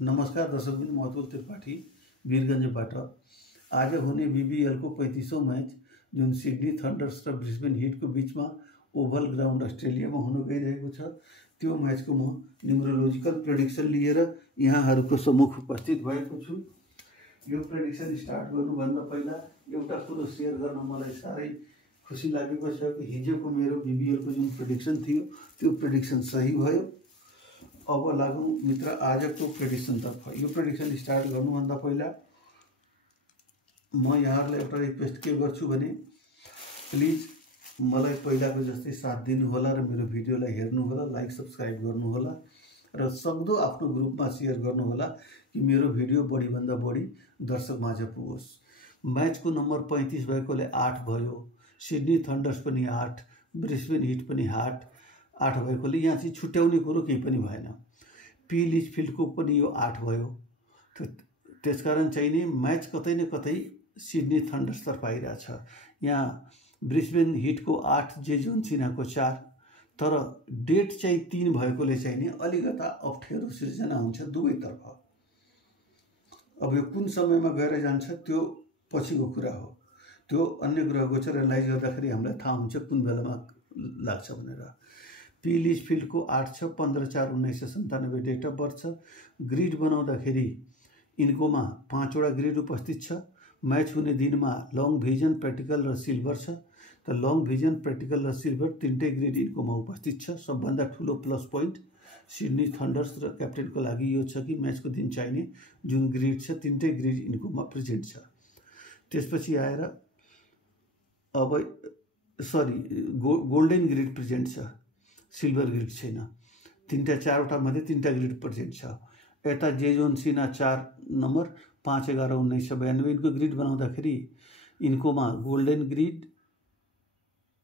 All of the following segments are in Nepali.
नमस्कार दर्शकबिन, म अतुल त्रिपाठी वीरगन्जबाट। आज हुने बीबीएल को 35औं मैच जुन सिडनी थन्डर्स र ब्रिस्बेन हिटको बीचमा ओभल ग्राउन्ड अस्ट्रेलियामा हुन गइरहेको छ, त्यो मैचको म न्युमरोलोजिकल प्रेडिक्सन लिएर यहाँहरूको सम्मुख उपस्थित भएको छु। यो प्रेडिक्सन स्टार्ट गर्नुभन्दा पहिला एउटा कुरो सेयर गर्न मलाई साह्रै खुसी लागेको छ कि हिजोको मेरो बीबीएलको जुन प्रेडिक्सन थियो त्यो प्रेडिक्सन सही भयो। अब लागौँ मित्र आजको प्रेडिक्सनतर्फ। यो प्रेडिक्सन स्टार्ट गर्नुभन्दा पहिला म यहाँहरूलाई एउटा रिक्वेस्ट के गर्छु भने प्लिज मलाई पहिलाको जस्तै साथ दिनुहोला र मेरो भिडियोलाई हेर्नुहोला, लाइक सब्सक्राइब गर्नुहोला र सक्दो आफ्नो ग्रुपमा सेयर गर्नुहोला कि मेरो भिडियो बढीभन्दा बढी दर्शक माझ पुगोस्। मैचको नम्बर 35 भएकोले 8 भयो, सिडनी थन्डर्स पनि 8, ब्रिस्बेन हिट पनि 8 भएकोले यहाँ चाहिँ छुट्याउने कुरो केही पनि भएन। पी लिचफिल्डको पनि यो 8 भयो। त्यसकारण चाहिँ नि मैच कतै न कतै सिडनी थन्डर्सतर्फ आइरहेछ। यहाँ ब्रिस्बेन हिटको 8, जे जोन्सिनाको 4, तर डेट चाहिँ 3 भएकोले चाहिँ नि अलिकता अप्ठ्यारो सिर्जना हुन्छ दुवैतर्फ। अब यो कुन समयमा गएर जान्छ त्यो पछिको कुरा हो। त्यो अन्य ग्रह गोचर एनालाइज गर्दाखेरि हामीलाई थाहा हुन्छ कुन बेलामा लाग्छ भनेर। पी लिचफिल्डको 8 छ, 15/4/1997 डेट अफ बर्थ छ। ग्रिड बनाउँदाखेरि यिनकोमा 5 वटा ग्रिड उपस्थित छ। मैच हुने दिनमा लङ भिजन, प्र्याक्टिकल र सिल्भर छ। त लङ भिजन, प्र्याक्टिकल र सिल्भर तिनटै ग्रिड यिनकोमा उपस्थित छ। सबभन्दा ठुलो प्लस पोइन्ट सिडनी थन्डर्स र क्याप्टेनको लागि यो छ कि मैचको दिन चाहिने जुन ग्रिड छ तिनटै ग्रिड यिनकोमा प्रेजेन्ट छ। त्यसपछि आएर अब गोल्डन ग्रिड प्रेजेन्ट छ, सिल्भर ग्रिड छैन। 4वटा मध्ये 3टा ग्रिड प्रेजेन्ट छ। यता जे जोन्सिना 4 नम्बर 5/11/1992 यिनको ग्रिड बनाउँदाखेरि यिनकोमा गोल्डन ग्रिड,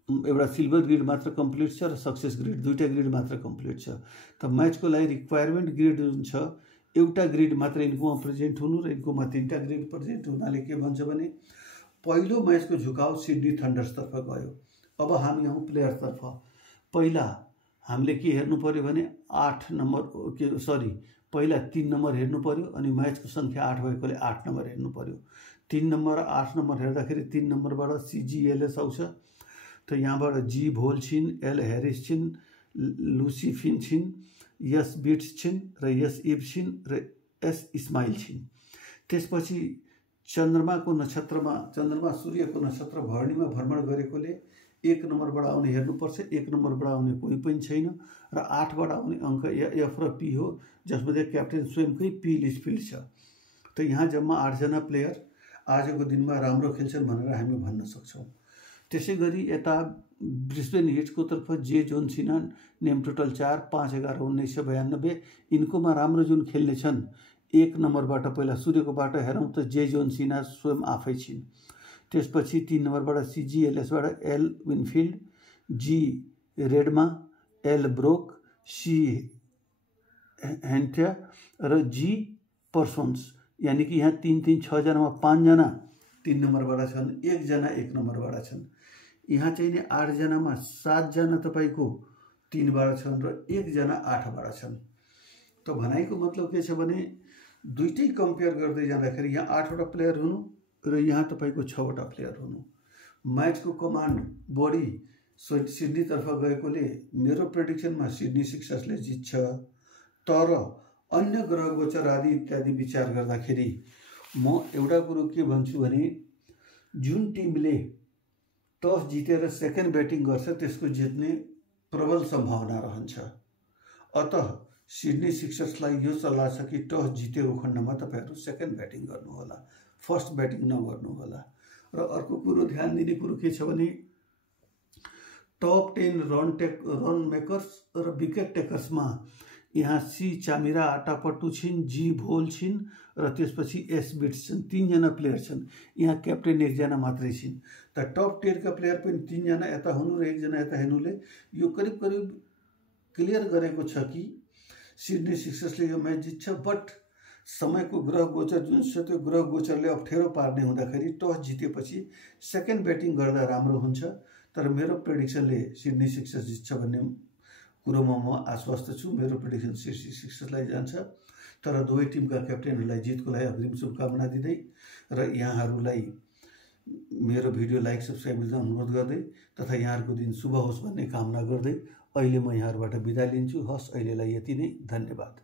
एउटा सिल्भर ग्रिड मात्र कम्प्लिट छ र सक्सेस ग्रिड, 2टा ग्रिड मात्र कम्प्लिट छ। त मैचको लागि रिक्वायरमेन्ट ग्रिड जुन छ एउटा ग्रिड मात्र यिनकोमा प्रेजेन्ट हुनु र यिनकोमा 3टा ग्रिड प्रेजेन्ट हुनाले के भन्छ भने पहिलो मैचको झुकाउ सिडनी थन्डर्सतर्फ गयो। अब हामी आउँ प्लेयरतर्फ। पहिला हामीले के हेर्नु पर्यो भने 8 नम्बर पहिला 3 नम्बर हेर्नु पर्यो अनि मैचको सङ्ख्या 8 भएकोले 8 नम्बर हेर्नु पर्यो। 3 नम्बर र 8 नम्बर हेर्दाखेरि 3 नम्बरबाट CGLS आउँछ। त यहाँबाट जी भोल छिन्, एल ह्यारिस छिन्, लुसी फिन छिन्, यस बिट्स छिन् र यस इभ छिन् र एस इस्माइल छिन्। त्यसपछि चन्द्रमा सूर्यको नक्षत्र भरणीमा भ्रमण गरेकोले 1 नम्बरबाट आउने हेर्नुपर्छ। 1 नम्बरबाट आउने कोही पनि छैन र 8बाट आउने अङ्क एफ र पी हो, जसमध्ये क्याप्टेन स्वयंकै पी लिचफिल्ड छ। त यहाँ जम्मा 8 जना प्लेयर आजको दिनमा राम्रो खेल्छन् भनेर हामी भन्न सक्छौँ। त्यसै गरी यता ब्रिस्बेन हिटको तर्फ जे जोन्सिना नेम टोटल 4, 5/11/1992 यिनकोमा राम्रो जुन खेल्ने छन्। 1 नम्बरबाट पहिला सूर्यकोबाट हेरौँ त जे जोन्सिना स्वयं आफै छिन्। त्यसपछि 3 नम्बरबाट CGLSबाट एल विनफिल्ड, जी रेडमा, एल ब्रोक, सी हेन्ट्या र जी पर्सोन्स। यानि कि यहाँ 3-3-6 जनामा 5 जना 3 नम्बरबाट छन्, 1 जना 1 नम्बरबाट छन्। यहाँ चाहिँ नि 8 जनामा 7 जना तपाईँको 3बाट छन् र 1 जना 8बाट छन्। त भनाइको मतलब के छ भने दुईटै कम्पेयर गर्दै जाँदाखेरि यहाँ 8वटा प्लेयर हुनु र यहाँ तपाईँको 6वटा प्लेयर हुनु। मैचको कमान्ड बढी सिडनीतर्फ गएकोले मेरो प्रेडिक्सनमा सिडनी सिक्सर्सले जित्छ। तर अन्य ग्रह गोचर आदि इत्यादि विचार गर्दाखेरि म एउटा कुरो के भन्छु भने जुन टिमले टस जितेर सेकेन्ड ब्याटिङ गर्छ त्यसको जित्ने प्रबल सम्भावना रहन्छ। अत सिडनी सिक्सर्सलाई यो सल्लाह छ कि टस जितेको खण्डमा तपाईँहरू सेकेन्ड ब्याटिङ गर्नुहोला, फर्स्ट ब्याटिङ नगर्नुहोला। र अर्को कुरो ध्यान दिने कुरो के छ भने टप 10 रन मेकर्स र विकेट टेकर्समा यहाँ सी चामिरा आटापट्टु छिन्, जी भोल छिन् र त्यसपछि एस बिट्स छन्। 3 जना प्लेयर छन्। यहाँ क्याप्टेन 1 जना मात्रै छिन्। त टप 10 का प्लेयर पनि 3 जना यता हुनु र 1 जना यता हेर्नुले यो करिब क्लियर गरेको छ कि सिडनी सिक्सर्सले यो मैच जित्छ। बट समयको ग्रह गोचर जुन छ त्यो ग्रह गोचरले अप्ठ्यारो पार्ने हुँदाखेरि टस जितेपछि सेकेन्ड ब्याटिङ गर्दा राम्रो हुन्छ। तर मेरो प्रेडिक्सनले सिडनी सिक्सर्स जित्छ भन्ने कुरोमा म आश्वस्त छु। मेरो प्रेडिक्सन सिडनी सिक्सर्सलाई जान्छ। तर दुवै टिमका क्याप्टेनहरूलाई जितको लागि अग्रिम शुभकामना दिँदै र यहाँहरूलाई मेरो भिडियो लाइक सब्सक्राइब गर्न अनुरोध गर्दै तथा यहाँहरूको दिन शुभ होस् भन्ने कामना गर्दै अहिले म यहाँहरूबाट बिदा लिन्छु। हस्, अहिलेलाई यति नै। धन्यवाद।